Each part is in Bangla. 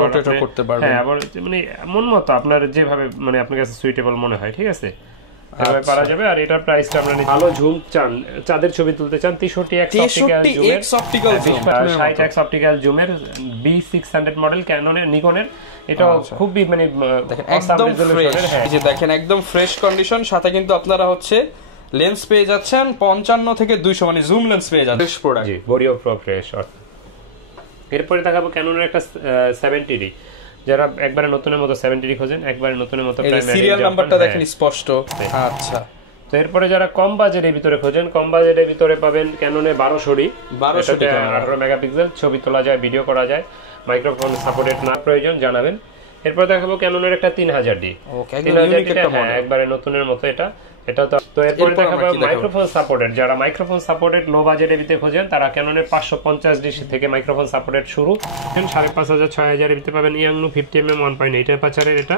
রোটেটও করতে পারবেন। হ্যাঁ, আবার মানে মন মতো আপনার যেভাবে মানে আপনার কাছে সুইটেবল মনে হয়, ঠিক আছে, এভাবে পারা যাবে। আর এটার প্রাইসটা আমরা ভালো ঝুম চান, চাঁদের ছবি তুলতে চান, 63x optical zoom, 60x optical জুমের B600 মডেল ক্যাননের নিকনের। এটা খুবই মানে দেখেন একদম ফ্রেশ, এই যে দেখেন একদম ফ্রেশ কন্ডিশন। সাথে কিন্তু আপনারা হচ্ছে লেন্স পেয়ে যাচ্ছেন 55 থেকে 200, মানে জুম লেন্স পেয়ে যাচ্ছেন। ফ্রেশ প্রোডাক্ট, জি, বডিও প্রো ফ্রেশ। এরপরে দেখাবো ক্যাননের একটা 70D, যারা একবারে নতুনের মতো 70D খোঁজেন, একবারে নতুনের মতো সিরিয়াল নাম্বারটা দেখেন স্পষ্ট। আচ্ছা, তো এরপরে যারা কম বাজেটের ভিতরে খোঁজেন, কম বাজেটের ভিতরে পাবেন ক্যাননের 1200D, 18 মেগাপিক্সেল, ছবি তোলা যায়, ভিডিও করা যায়, মাইক্রোফোন সাপোর্টেড না প্রয়োজন জানাবেন। এরপর দেখাবো ক্যাননের একটা 3000D, 3000D একবারে নতুনের মতো এটা। তো এরপরে দেখাবো মাইক্রোফোন সাপোর্টেড, যারা মাইক্রোফোন সাপোর্টেড লো বাজেটের ভিতরে খোঁজেন তারা ক্যাননের 550D থেকে মাইক্রোফোন সাপোর্টেড শুরু। 5500 6000 এর ভিতরে পাবেন ইয়াংনু 50mm 1.8 অ্যাপাচারের, এটা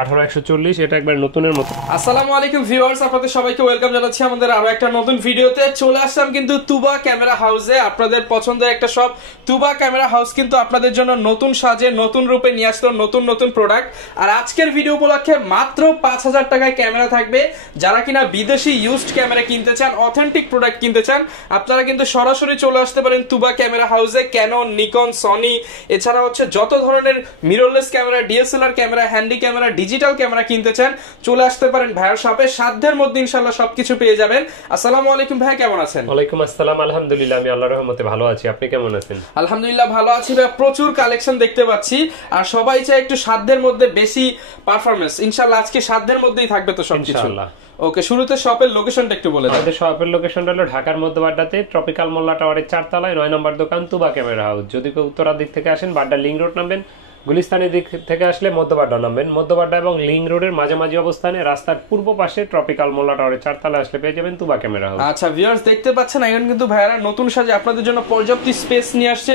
18140, এটা একবার নতুনের মতো। আসসালামু আলাইকুম ভিউয়ার্স, আপনাদের সবাইকে ওয়েলকাম জানাচ্ছি আমাদের আরো একটা নতুন ভিডিওতে। চলে আসলাম কিন্তু তুবা ক্যামেরা হাউসে, আপনাদের পছন্দের একটা শপ তুবা ক্যামেরা হাউস কিন্তু আপনাদের জন্য নতুন সাজে নতুন রূপে নিয়ে আসলো নতুন নতুন প্রোডাক্ট। আর আজকের ভিডিও উপলক্ষে মাত্র 5000 টাকায় ক্যামেরা থাকবে। যারা কিনা বিদেশি ইউজড ক্যামেরা কিনতে চান, অথেন্টিক প্রোডাক্ট কিনতে চান, আপনারা কিন্তু সরাসরি চলে আসতে পারেন তুবা ক্যামেরা হাউসে। ক্যানন, নিকন, সনি, এছাড়া হচ্ছে যত ধরনের mirrorless camera, DSLR camera, handy camera, digital camera কিনতে চান চলে আসতে পারেন ভাইয়ার শপে। সাধ্যের মধ্যে ইনশাআল্লাহ সবকিছু পেয়ে যাবেন। আসসালামু আলাইকুম ভাই, কেমন আছেন? ওয়ালাইকুম আসসালাম, আলহামদুলিল্লাহ, আমি আল্লাহর রহমতে ভালো আছি। আপনি কেমন আছেন? আলহামদুলিল্লাহ ভালো আছি ভাই, প্রচুর কালেকশন দেখতে পাচ্ছি আর সবাই চায় একটু সাধ্যের মধ্যে বেশি পারফরম্যান্স। ইনশাআল্লাহ আজকে সাধ্যের মধ্যেই থাকবে তো সবকিছু ইনশাআল্লাহ। ওকে, শুরুতে শপের লোকেশনটা একটু বলে দেন। আমাদের শপের লোকেশনটা হলো ঢাকার মধ্যবাড্ডাতে ট্রপিক্যাল মোল্লা টাওয়ারের 4 তলায় 9 নম্বর দোকান তুবা ক্যামেরা হাউস। যদি কেউ উত্তরার দিক থেকে আসেন বাড্ডা লিং রোড নামবেন, গুলিস্তানের দিক থেকে আসলে মধ্যবাড্ডা নামবেন, মধ্যবাড্ডা এবং লিং রোডের মাঝামাঝি অবস্থানে রাস্তার পূর্ব পাশে ট্রপিক্যাল মোল্লা টাওয়ারের 4 তলায় আসলে পেয়ে যাবেন তুবা ক্যামেরা হাউস। আচ্ছা ভিউয়ার্স, দেখতে পাচ্ছেন এখন কিন্তু ভাইয়ারা নতুন সাজে আপনাদের জন্য পর্যাপ্ত স্পেস নিয়ে আসছে।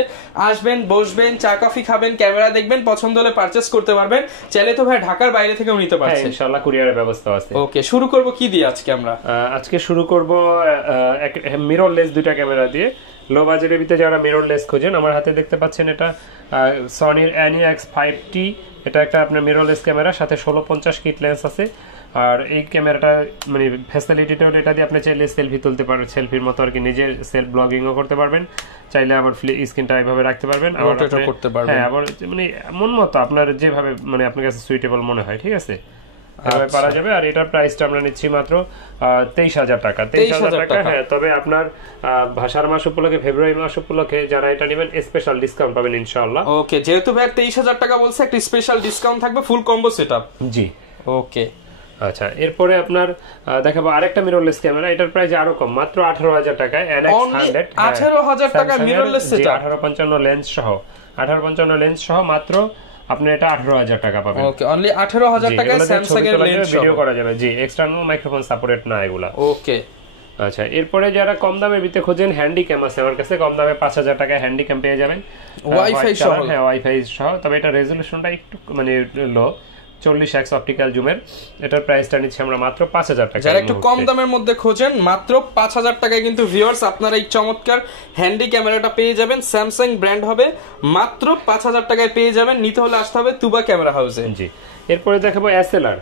আসবেন, বসবেন, চা কফি খাবেন, ক্যামেরা দেখবেন, পছন্দ হলে পারচেজ করতে পারবেন। চাইলে তো ভাই ঢাকার বাইরে থেকেও নিতে পারছেন। ইনশাআল্লাহ কুরিয়ারের ব্যবস্থা আছে। ওকে, শুরু করব কি দিয়ে আজকে আমরা? আজকে শুরু করব মিররলেস দুইটা ক্যামেরা দিয়ে। লো বাজেটের ভিতরে যারা মিররলেস খোঁজেন, আমার হাতে দেখতে পাচ্ছেন এটা সনির অ্যানিএক্স 5T, এটা একটা আপনার মিররলেস ক্যামেরা, সাথে 1650 কিট লেন্স আছে। আর এই ক্যামেরাটা মানে ফ্যাসিলিটিটা হলো এটা দিয়ে আপনি চাইলে সেলফি তুলতে পারবেন, সেলফির মতো আর কি, নিজের সেলফ ব্লগিংও করতে পারবেন, চাইলে আবার স্ক্রিনটা এইভাবে রাখতে পারবেন, আবার করতে পারবেন। হ্যাঁ, আবার মানে মন মতো আপনার যেভাবে মানে আপনার কাছে সুইটেবল মনে হয়, ঠিক আছে, এভাবে পারা যাবে। আর এটার প্রাইসটা আমরা নিচ্ছি মাত্র 23000 টাকা। 23000 টাকা, হ্যাঁ। তবে আপনার ভাষার মাস উপলক্ষে, ফেব্রুয়ারি মাস উপলক্ষে যারা এটা নেবেন স্পেশাল ডিসকাউন্ট পাবেন ইনশাআল্লাহ। ওকে, যেহেতু ভাই 23000 টাকা বলছে, একটা স্পেশাল ডিসকাউন্ট থাকবে, ফুল কম্বো সেটআপ। জি, ওকে। আচ্ছা, এরপরে আপনার দেখাবো আরেকটা মিররলেস ক্যামেরা, এটার প্রাইস আরো কম, মাত্র 18000 টাকায়। NX100 18000 টাকা মিররলেস সেটআপ, 1855 লেন্স সহ, 1855 লেন্স সহ মাত্র আপনি এটা 18000 টাকা পাবেন। ওকে, অনলি 18000 টাকায় স্যামসাং এর লেন্স ভিডিও করা যাবে। জি, এক্সটার্নাল মাইক্রোফোন সাপোর্টেড না এগুলা। ওকে। আচ্ছা, এরপরে যারা কম দামের ভিতরে খোঁজেন, হ্যান্ডি ক্যাম আছে আমার কাছে, কম দামে 5000 টাকায় হ্যান্ডি ক্যাম পেয়ে যাবেন, ওয়াইফাই সহ। হ্যাঁ, ওয়াইফাই সহ। তবে এটা রেজোলিউশনটা একটু মানে লো, 40x অপটিক্যাল জুমের। এটার প্রাইসটা নিচ্ছি আমরা মাত্র 5000 টাকা। যারা একটু কম দামের মধ্যে খোঁজেন, মাত্র 5000 টাকায় কিন্তু ভিউয়ার্স আপনারা এই চমৎকার হ্যান্ডি ক্যামেরাটা পেয়ে যাবেন। স্যামসাং ব্র্যান্ড হবে, মাত্র 5000 টাকায় পেয়ে যাবেন। নিতে হলে আসতে হবে তুবা ক্যামেরা হাউসে। জি, এরপরে দেখাবো এসএলআর,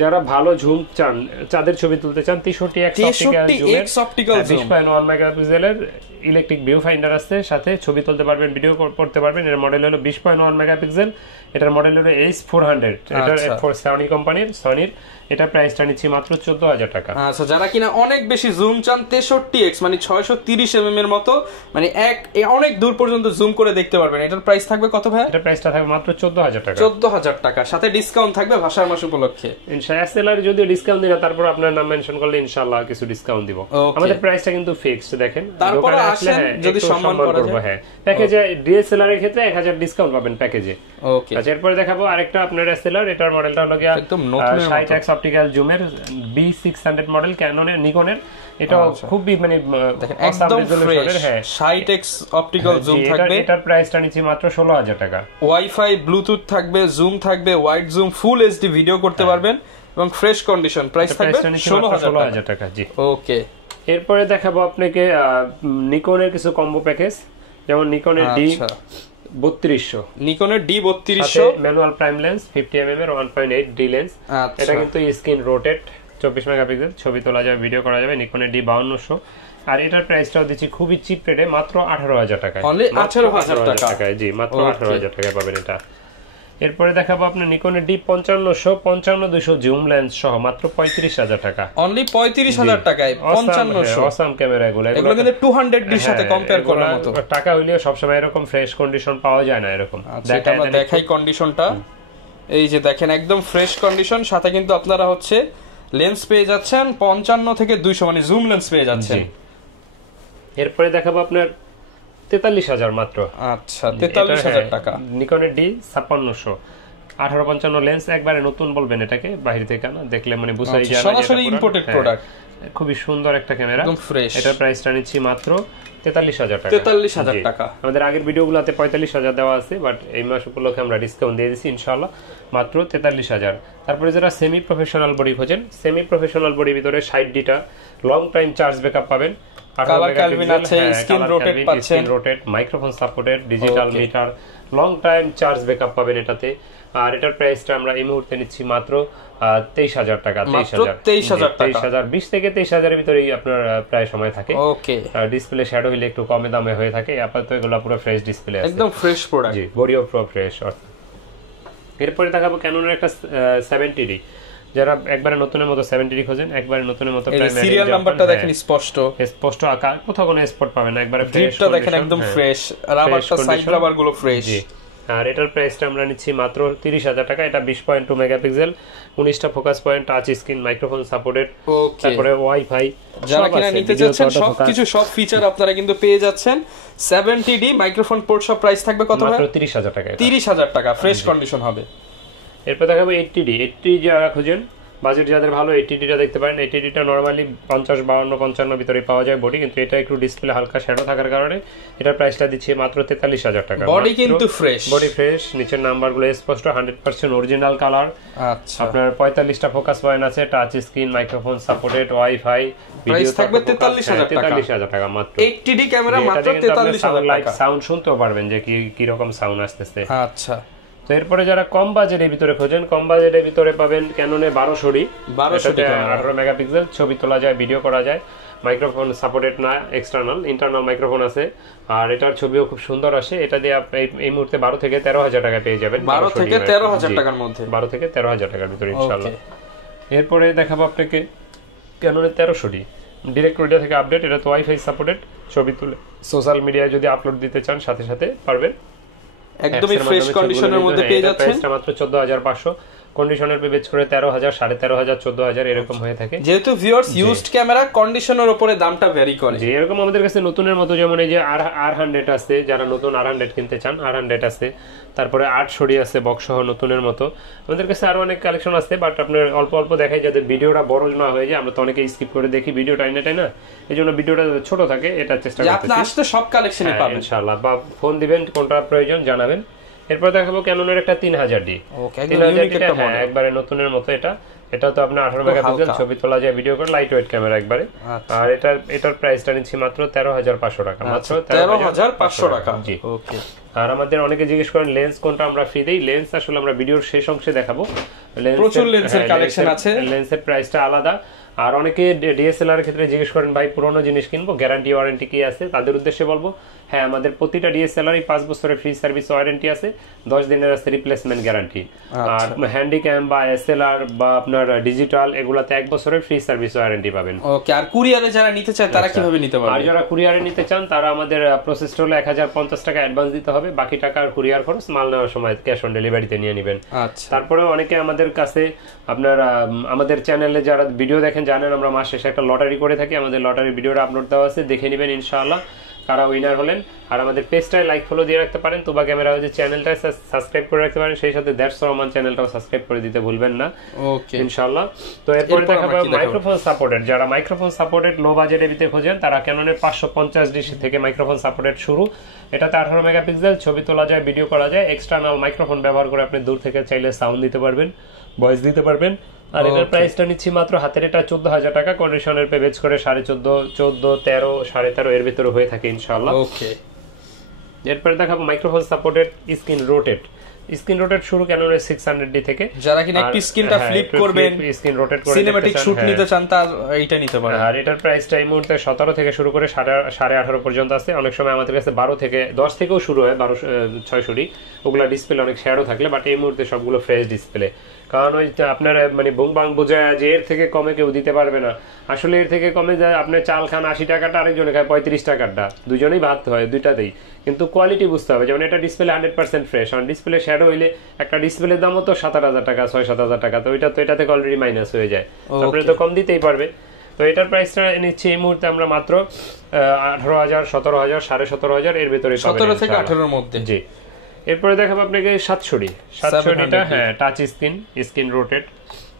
যারা ভালো ঝুম চান, চাঁদের ছবি তুলতে চান, 63x অপটিক্যাল জুম, 20.1 মেগাপিক্সেলের ইলেকট্রিক ভিউ ফাইন্ডার আছে, সাথে ছবি তুলতে পারবেন, ভিডিও করতে পারবেন। এর মডেল হলো 20.1 মেগাপিক্সেল, এটার মডেল হলো H400, এটা সনি কোম্পানির, সনির। এটা প্রাইসটা নিচ্ছি মাত্র 14000 টাকা। আচ্ছা, যারা কিনা অনেক বেশি জুম চান, 63x মানে 630mm এর মতো, মানে অনেক দূর পর্যন্ত জুম করে দেখতে পারবেন, এটার প্রাইস থাকবে কত ভাই? এটা প্রাইসটা থাকবে মাত্র 14000 টাকা। 14000 টাকা, সাথে ডিসকাউন্ট থাকবে ভাষার মাস উপলক্ষে। এসএলআর যদি ডিসকাউন্ট দিনা, তারপর আপনার নাম মেনশন করলে ইনশাআল্লাহ কিছু ডিসকাউন্ট দিব। আমাদের প্রাইসটা কিন্তু ফিক্সড, দেখেন। তারপর আসেন যদি সম্মান করা যায়। হ্যাঁ, প্যাকেজে ডিএসএলআর এর ক্ষেত্রে 1000 ডিসকাউন্ট পাবেন প্যাকেজে। ওকে। আচ্ছা, এরপর দেখাবো আরেকটা আপনার এসএলআর, এটার মডেলটা হলো গিয়া একদম নতুন 60x অপটিক্যাল জুমের B600 মডেল ক্যাননের, নিকনের। এটা খুবই মানে দেখেন একদম ফ্রেশ, হ্যাঁ 60x অপটিক্যাল জুম থাকবে। এটার প্রাইসটা নিচে মাত্র 16000 টাকা। ওয়াইফাই, ব্লুটুথ থাকবে, জুম থাকবে, wide zoom, full HD video করতে পারবেন এবং ফ্রেশ কন্ডিশন। প্রাইস থাকবে 16000 টাকা। জি, ওকে। এরপরে দেখাবো আপনাকে নিকনের কিছু কম্বো প্যাকেজ, যেমন নিকনের 3200, নিকনের D3200 manual prime lens 50 mm এর 1.8 ডি লেন্স। এটা কিন্তু স্ক্রিন রোটেট, 24 মেগাপিক্সেল, ছবি তোলা যাবে, ভিডিও করা যাবে। নিকনের D5200, আর এটার প্রাইসটাও দিচ্ছি খুবই চিপ রেটে, মাত্র 18000 টাকায়। অনলি 18000 টাকায়, জি মাত্র 18000 টাকায় পাবেন এটা। এরপরে দেখাবো আপনার নিকনের D5500 55200 জুম লেন্স সহ মাত্র 35000 টাকা। অনলি 35000 টাকায় 5500 অসাম ক্যামেরা এগুলো কিন্তু 200 ডির সাথে কম্পেয়ার করার মতো। টাকা হইলেও সব সময় এরকম ফ্রেশ কন্ডিশন পাওয়া যায় না এরকম। আমরা দেখাই কন্ডিশনটা, এই যে দেখেন একদম ফ্রেশ কন্ডিশন, সাথে কিন্তু আপনারা হচ্ছে লেন্স পেয়ে যাচ্ছেন 55 থেকে 200, মানে জুম লেন্স পেয়ে যাচ্ছেন। এরপরে দেখাবো আপনার 43000 মাত্র। আচ্ছা 43000 টাকা। নিকনের D5600 1855 লেন্স, একবারে নতুন বলবেন এটাকে, বাইরে থেকে না দেখলে মানে বুঝাই যায় না, সরাসরি ইম্পোর্টেড প্রোডাক্ট। খুবই সুন্দর একটা ক্যামেরা, একদম ফ্রেশ। এটার প্রাইসটা নিচ্ছি মাত্র 43000 টাকা। 43000 টাকা। আমাদের আগের ভিডিওগুলোতে 45000 দেওয়া আছে, বাট এই মাস উপলক্ষে আমরা ডিসকাউন্ট দিয়ে দিচ্ছি ইনশাআল্লাহ, মাত্র 43000। তারপরে যারা সেমি প্রফেশনাল বডি খোঁজেন, সেমি প্রফেশনাল বডির ভিতরে 60D long time charge backup পাবেন, কালার ক্যালভিন আছে, স্ক্রিন রোটেট পাচ্ছেন, screen rotate, microphone supported, digital meter, long time charge backup পাবেন এটাতে। আর এটার প্রাইসটা আমরা এই মুহূর্তে নিচ্ছি মাত্র 23000 টাকা। 23000 20 থেকে 23000 এর ভিতরেই আপনার প্রায় সময় থাকে। ওকে, ডিসপ্লে শ্যাডো হইলে একটু কমে দামে হয়ে থাকে, আপাতত এগুলো পুরো ফ্রেশ ডিসপ্লে আছে, একদম ফ্রেশ প্রোডাক্ট। জি বডিও পুরো ফ্রেশ। এরপর দেখাবো ক্যাননের একটা 70D, যারা একবারে নতুনের মতো 70D খোঁজেন, একবারে নতুনের মতো সিরিয়াল নাম্বারটা দেখেন স্পষ্ট আকার, কোথাও কোনো স্পট পাবেন না, একবারে ফ্রেশ দেখেন, একদম ফ্রেশ, রাবারটা সাইড রাবার গুলো ফ্রেশ। আর এটার প্রাইসটা আমরা নিচ্ছি মাত্র 30000 টাকা। এটা 20.2 মেগাপিক্সেল, 19টা focus point, touch screen, microphone supported, তারপরে ওয়াইফাই, যারা কিনা নিতে চাচ্ছেন সব ফিচার আপনারা কিন্তু পেয়ে যাচ্ছেন। 70D মাইক্রোফোন পোর্ট, সব প্রাইস থাকবে কত? মাত্র 30000 টাকা। 30000 টাকা ফ্রেশ কন্ডিশন হবে। এরপর দেখাবো 80D যারা খুঁজেন, বাজেট যাদের ভালো 80Dটা দেখতে পারেন। 80Dটা নরমালি 50, 52, 55 ভিতরে পাওয়া যায় বডি, কিন্তু এটা একটু ডিসপ্লে হালকা শ্যাডো থাকার কারণে এটার প্রাইসটা দিচ্ছে মাত্র 43000 টাকা। বডি কিন্তু ফ্রেশ, বডি ফ্রেশ, নিচের নাম্বারগুলো স্পষ্ট, 100% অরিজিনাল কালার। আচ্ছা, আপনার 45টা ফোকাস পয়েন্ট আছে, touch screen, microphone supported, wifi, video থাকবে 43000 টাকা মাত্র। 80D ক্যামেরা মাত্র 43000 টাকা। সাউন্ড শুনতেও পারবেন যে কি রকম সাউন্ড আসতেছে। আচ্ছা, তো এরপরে যারা কম বাজেটের ভিতরে খোঁজেন, কম বাজেটের ভিতরে পাবেন ক্যাননে 1200D 18 মেগাপিক্সেল, ছবি তোলা যায়, ভিডিও করা যায়, মাইক্রোফোন সাপোর্টেড না, এক্সটার্নাল, ইন্টারনাল মাইক্রোফোন আছে, আর এটার ছবিও খুব সুন্দর আসে। এটা দিয়ে আপনি এই মুহূর্তে 12 থেকে 13000 টাকা পেয়ে যাবেন। 12 থেকে 13000 টাকার মধ্যে, 12 থেকে 13000 টাকার ভিতরে ইনশাআল্লাহ। এরপরে দেখাবো আপনাকে ক্যাননে 1300D ডিরেক্ট মিডিয়া থেকে আপডেট। এটা তো ওয়াইফাই সাপোর্টেড, ছবি তুলে সোশ্যাল মিডিয়ায় যদি আপলোড দিতে চান সাথে সাথে পারবেন, একদমই ফ্রেশ কন্ডিশনের মধ্যে পেয়ে যাচ্ছেন। প্রাইসটা মাত্র 14500, কন্ডিশনের বেচ করে 13000, 13500, 14000 এরকম হয়ে থাকে। যেহেতু ভিউয়ার্স ইউজড ক্যামেরা, কন্ডিশনের উপরে দামটা ভ্যারি করে। যে এরকম আমাদের কাছে নতুনের মতো, যেমন এই যে R100 আছে, যারা নতুন R100 কিনতে চান, R100 আছে, তারপরে 800D আছে বক্স সহ নতুনের মতো। আমাদের কাছে আরো অনেক কালেকশন আছে, বাট আপনার অল্প অল্প দেখাই, যাতে ভিডিওটা বড় না হয়ে যায়। আমরা তো অনেকে স্কিপ করে দেখি ভিডিও টাইনা, এইজন্য ভিডিওটা ছোট থাকে, এটা চেষ্টা করতেছি আপনি আসলে সব কালেকশনই পাবেন ইনশাআল্লাহ। বা ফোন দিবেন, কোনটা প্রয়োজন জানাবেন। এরপর দেখাবো ক্যাননের একটা 3000D, একবারে নতুনের মতো। এটা তো আপনার 18 মেগাপিক্সেল, ছবি তোলা যায়, ভিডিও করে, লাইট ওয়েট ক্যামেরা একবারে। আর এটার প্রাইসটা নিচ্ছি মাত্র 13500 টাকা, মাত্র 13500 টাকা। জি, ওকে। আর আমাদের অনেকে জিজ্ঞেস করেন লেন্স কোনটা আমরা ফ্রি দেই। লেন্স আসলে আমরা ভিডিওর শেষ অংশে দেখাবো। প্রচুর লেন্সের কালেকশন আছে, লেন্সের প্রাইসটা আলাদা। আর অনেকে ডিএসএলআর এর ক্ষেত্রে জিজ্ঞেস করেন, ভাই পুরোনো জিনিস কিনবো, গ্যারান্টি ওয়ারেন্টি কি আছে? তাদের উদ্দেশ্যে বলবো, হ্যাঁ, আমাদের প্রতিটা ডিএসএলআর 5 বছরের ফ্রি সার্ভিস ওয়ারেন্টি আছে, 10 দিনের আছে রিপ্লেসমেন্ট গ্যারান্টি। আর হ্যান্ডিক্যাম বা এসএলআর বা আপনার ডিজিটাল, এগুলাতে 1 বছরের ফ্রি সার্ভিস ওয়ারেন্টি পাবেন। ওকে। আর কুরিয়ারে যারা নিতে চায় তারা কিভাবে নিতে পারবে? আর যারা কুরিয়ারে নিতে চান, তারা আমাদের প্রসেসটা হলো 1050 টাকা অ্যাডভান্স দিতে হবে, বাকি টাকা কুরিয়ার খরচ, মাল নেওয়ার সময় ক্যাশ অন ডেলিভারিতে নিয়ে নেবেন। আচ্ছা। তারপরে অনেকে আমাদের কাছে, আপনার আমাদের চ্যানেলে যারা ভিডিও দেখেন জানেন, আমরা মাস শেষে একটা লটারি করে থাকি। আমাদের লটারি ভিডিওটা আপলোড দেওয়া আছে, দেখে নেবেন ইনশাআল্লাহ কারা উইনার হলেন। আর আমাদের পেজটায় লাইক ফলো দিয়ে রাখতে পারেন, তোবা ক্যামেরা হাউসের চ্যানেলটা সাবস্ক্রাইব করে রাখতে পারেন, সেই সাথে দ্যাটস রহমান চ্যানেলটাও সাবস্ক্রাইব করে দিতে ভুলবেন না। ওকে, ইনশাআল্লাহ। তো এরপরে দেখাবো মাইক্রোফোন সাপোর্টেড। যারা মাইক্রোফোন সাপোর্টেড লো বাজেটের ভিতরে খোঁজেন, তারা ক্যাননের 550D থেকে মাইক্রোফোন সাপোর্টেড শুরু। এটাতে 18 মেগাপিক্সেল, ছবি তোলা যায়, ভিডিও করা যায়, এক্সটার্নাল মাইক্রোফোন ব্যবহার করে আপনি দূর থেকে চাইলে সাউন্ড দিতে পারবেন, ভয়েস দিতে পারবেন। আর এটার প্রাইসটা নিচ্ছি মাত্র হাতের এটা 14000 টাকা, কন্ডিশনের পেজ করে 14.5, 14, 13, 13.5 এর ভিতরে হয়ে থাকে ইনশাআল্লাহ। ওকে। এরপরে দেখাবো microphone supported screen rotate. Screen rotate শুরু ক্যাননের 600D থেকে। যারা কিনা একটু স্ক্রিনটা ফ্লিপ করবেন, স্ক্রিন রোটেট করে সিনেম্যাটিক শুট নিতে চান, তার এইটা নিতে পারেন। আর এটার প্রাইসটা এই মুহূর্তে 17 থেকে শুরু করে 18.5 পর্যন্ত আছে। অনেক সময় আমাদের কাছে 12 থেকে 10 থেকেও শুরু হয়, 1200-600D। ওগুলা ডিসপ্লে অনেক শ্যাডো থাকলে, বাট এই মুহূর্তে সবগুলো ফ্রেশ ডিসপ্লে। কারণ ওই আপনার মানে বুং বাং বোঝায় যে এর থেকে কমে কেউ দিতে পারবে না, আসলে এর থেকে কমে যায় আপনি চাল খান 80 টাকাটা, আরেকজনে খায় 35 টাকাটা, দুজনেই ভাত হয় দুইটাতেই, কিন্তু কোয়ালিটি বুঝতে হবে। যেমন এটা ডিসপ্লে 100% ফ্রেশ, আর ডিসপ্লে শ্যাডো হইলে একটা ডিসপ্লের দামও তো 7,000 টাকা 6-7,000 টাকা, তো ওইটা তো এটা থেকে অলরেডি মাইনাস হয়ে যায়, আপনি তো কম দিতেই পারবে। তো এটার প্রাইসটা নিচ্ছে এই মুহূর্তে আমরা মাত্র 18,000, 17,000, 17,500 এর ভিতরে 17 থেকে 18 এর মধ্যে। জি। এরপরে দেখাবো আপনাকে 700D। হ্যাঁ, টাচ স্ক্রিন রোটেট,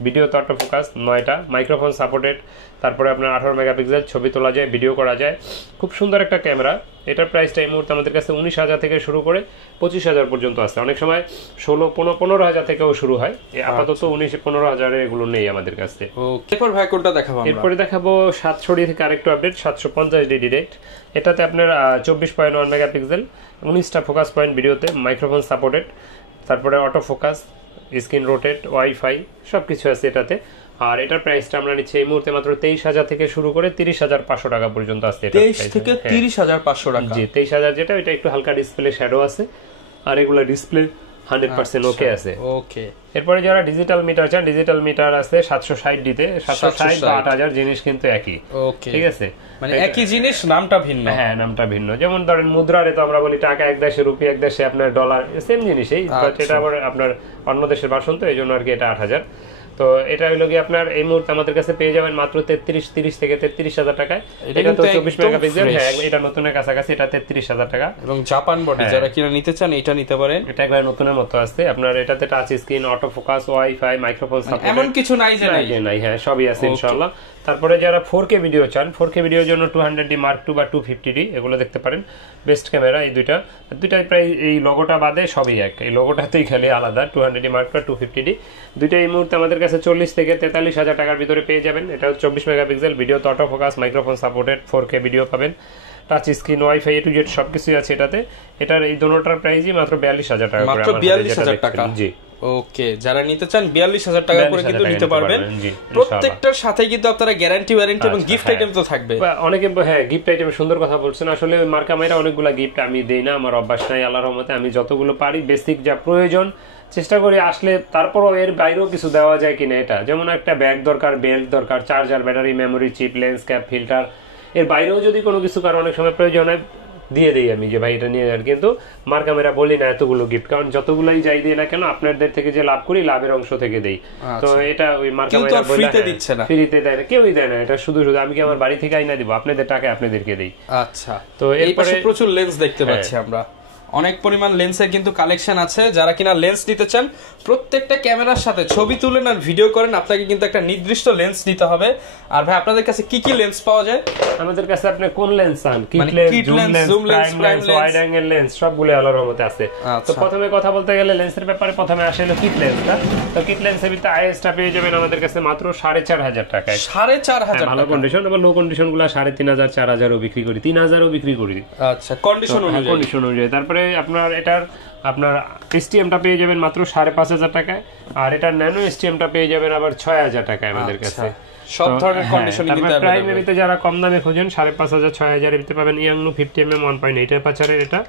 ভিডিও তো অটো ফোকাস 9টা, মাইক্রোফোন সাপোর্টেড, তারপরে আপনার 18 মেগাপিক্সেল, ছবি তোলা যায়, ভিডিও করা যায়, খুব সুন্দর একটা ক্যামেরা। এটার প্রাইসটা এই মুহূর্তে আমাদের কাছে 19,000 থেকে শুরু করে 25,000 পর্যন্ত আছে। অনেক সময় 16-15,000 থেকেও শুরু হয়, আপাতত 19-15,000 এগুলো নেই আমাদের কাছে। এরপর ভাই কোনটা দেখাবো? এরপরে দেখাবো 700D থেকে আরেকটু আপডেট, 750D ডিরেক্ট। এটাতে আপনার 24.1 মেগাপিক্সেল, 19টা ফোকাস পয়েন্ট ভিডিওতে, মাইক্রোফোন সাপোর্টেড, তারপরে auto focus, screen rotate, wifi সবকিছু আছে এটাতে। আর এটার প্রাইসটা আমরা নিচ্ছি এই মুহূর্তে মাত্র 23,000 থেকে শুরু করে 30,500 টাকা পর্যন্ত আছে। 23 থেকে 30,500 টাকা। জি, 23,000 যেটা, এটা একটু হালকা ডিসপ্লে শ্যাডো আছে, আর এগুলা ডিসপ্লে 100% ওকে আছে। ওকে। এরপরে যারা ডিজিটাল মিটার চান, ডিজিটাল মিটার আছে 760D তে, 760 বা 8,000 জিনিস কিন্তু একই। ওকে, ঠিক আছে, মানে একই জিনিস, নামটা ভিন্ন। হ্যাঁ, নামটা ভিন্ন। যেমন ধরেন মুদ্রারে তো আমরা বলি টাকা এক দেশে রুপি, এক দেশে আপনার ডলার, সেম জিনিসই, বাট এটা আবার আপনার অন্য দেশের ভাষণ, তো এই জন্য আর কি এটা 8,000। তো এটা হইলো কি আপনার এই মুহূর্তে আমাদের কাছে পেয়ে যাবেন মাত্র 30 থেকে 33,000 টাকায়। এটা তো 24 মেগাপিক্সেল, হ্যাঁ, এটা নতুনের কাছাকাছি, এটা 33,000 টাকা। এবং জাপান বডি, যারা কিনা নিতে চান এটা নিতে পারেন। এটা একবার নতুনের মতো আছে আপনার। এটাতে touch screen, auto focus, wifi, microphone support, এমন কিছু নাই যে নাই, হ্যাঁ, সবই আছে ইনশাআল্লাহ। তারপরে যারা 4K ভিডিও চান, 4K ভিডিওর জন্য 200D Mark II বা 250D এগুলো দেখতে পারেন, বেস্ট ক্যামেরা এই দুইটাই প্রায় এই লোগোটা বাদে সবই এক, এই লোগোটাতেই খালি আলাদা, 200D Mark II, 250D দুইটাই এই মুহূর্তে আমাদের কাছে 40 থেকে 43,000 টাকার ভিতরে পেয়ে যাবেন। এটা 24 মেগাপিক্সেল, ভিডিও তো auto focus, microphone supported, 4K video পাবেন, touch screen, wifi, A to Z সবকিছুই আছে এটাতে। এটার এই দুটোটার প্রাইসই মাত্র 42,000 টাকা, মাত্র 42,000 টাকা। জি, ওকে, যারা নিতে চান 42,000 টাকা করে কিন্তু নিতে পারবেন। প্রত্যেকটার সাথে কিন্তু আপনারা গ্যারান্টি, ওয়ারেন্টি এবং গিফট আইটেম তো থাকবে। অনেকে, হ্যাঁ, গিফট আইটেম সুন্দর কথা বলছেন। আসলে ওই মার্কা মাইরা অনেকগুলা গিফট আমি দেই না, আমার অভ্যাস নাই, আল্লাহর রহমতে আমি যতগুলো পারি বেসিক যা প্রয়োজন চেষ্টা করি, আসলে তারপরও এর বাইরেও কিছু দেওয়া যায় কিনা। এটা যেমন একটা ব্যাগ দরকার, বেল্ট দরকার, charger, battery, memory chip, lens cap, filter, এর বাইরেও যদি কোনো কিছু কারণ অনেক সময় প্রয়োজন হয় দিয়ে দেই আমি, যে ভাই এটা নিয়ে যান। কিন্তু মার্কা মেরা বলি না এতগুলো গিফট, কারণ যতগুলাই যাই দিই না কেন আপনাদের থেকে যে লাভ করি লাভের অংশ থেকে দেই। তো এটা ওই মার্কা মেরা ফ্রিতে দিচ্ছে না, ফ্রিতে দেয় না, কেউই দেয় না। এটা শুধু আমি কি আমার বাড়ি থেকে আইনা দিব, আপনাদের টাকা আপনাদেরকে দেই। আচ্ছা, তো এই পাশে প্রচুর লেন্স দেখতে পাচ্ছি আমরা, অনেক পরিমাণ লেন্সের কিন্তু কালেকশন আছে। যারা কিনা লেন্স নিতে চান, প্রত্যেকটা ক্যামেরার সাথে ছবি তুলেন আর ভিডিও করেন, আপনাকে কিন্তু একটা নির্দিষ্ট লেন্স নিতে হবে। আর ভাই আপনাদের কাছে কি কি লেন্স পাওয়া যায়? আমাদের কাছে আপনি কোন লেন্স চান, kit lens, zoom lens, prime lens, wide angle lens সবগুলো আলাদা রকমতে আছে। তো প্রথমে কথা বলতে গেলে লেন্সের ব্যাপারে প্রথমে আসে হলো কিট লেন্সটা। তো কিট লেন্সের ভিতরে আইএসটা পেয়ে যাবেন আমাদের কাছে মাত্র 4,500 টাকায়। 4,500 ভালো কন্ডিশন, আবার লো কন্ডিশন গুলো 3,500 4,000ও বিক্রি করি, 3,000ও বিক্রি করি। আচ্ছা, কন্ডিশন অনুযায়ী। তারপরে আপনার এসটিএমটা পেয়ে যাবেন মাত্র 5,500 টাকায়, আর এটার ন্যানো এসটিএমটা পেয়ে যাবেন আবার 6,000 টাকায় আমাদের কাছে। সব ধরনের কন্ডিশন কিন্তু প্রাইমারিতে যারা কম দামে খোঁজেন 5,500 6,000 এর ভিতরে পাবেন ইয়াংনু 50mm 1.8 অ্যাপাচারের এটা।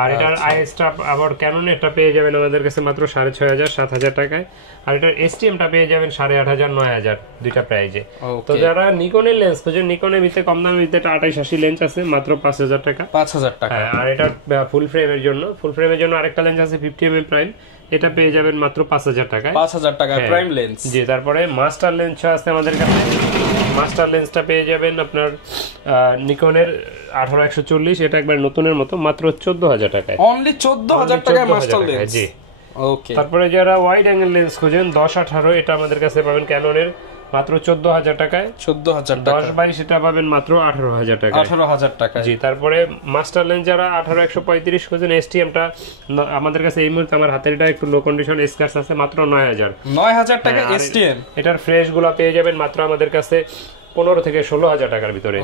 আর এটার আইএসটা আবার ক্যানন এটা পেয়ে যাবেন আমাদের কাছে মাত্র 6,500 7,000 টাকায়, আর এটার এসটিএমটা পেয়ে যাবেন 8,500 9,000 দুইটা প্রাইজে। তো যারা নিকনের লেন্স খোঁজেন, নিকনের ভিতরে কম দামের ভিতরে 2880 লেন্স আছে মাত্র 5,000 টাকা। 5,000 টাকা। আর এটা ফুল ফ্রেমের জন্য আরেকটা লেন্স আছে 50mm প্রাইম, এটা পেয়ে যাবেন মাত্র 5,000 টাকায়। 5,000 টাকায় প্রাইম লেন্স। জি, তারপরে মাস্টার লেন্স আছে আমাদের কাছে। মাস্টার লেন্সটা পেয়ে যাবেন আপনার নিকনের 18-140, এটা একবার নতুনের মতো মাত্র 14,000 টাকায়। অনলি 14,000 টাকায় মাস্টার লেন্স। জি, ওকে। তারপরে যারা ওয়াইড অ্যাঙ্গেল লেন্স খোঁজেন 10-18, এটা আমাদের কাছে পাবেন ক্যাননের মাত্র 14,000 টাকায়। 14,000 টাকা। 10-22 এটা পাবেন মাত্র 18,000 টাকা। 18,000 টাকা। জি, তারপরে মাস্টার লেন্স যারা 18-135 খোঁজেন, এসটিএমটা আমাদের কাছে এই মুহূর্তে আমার হাতের এটা একটু লো কন্ডিশন স্ক্র্যাচ আছে মাত্র 9,000 টাকা এসটিএম। এটার ফ্রেশ গুলো পেয়ে যাবেন মাত্র আমাদের কাছে 15 থেকে 16,000 টাকার ভিতরে।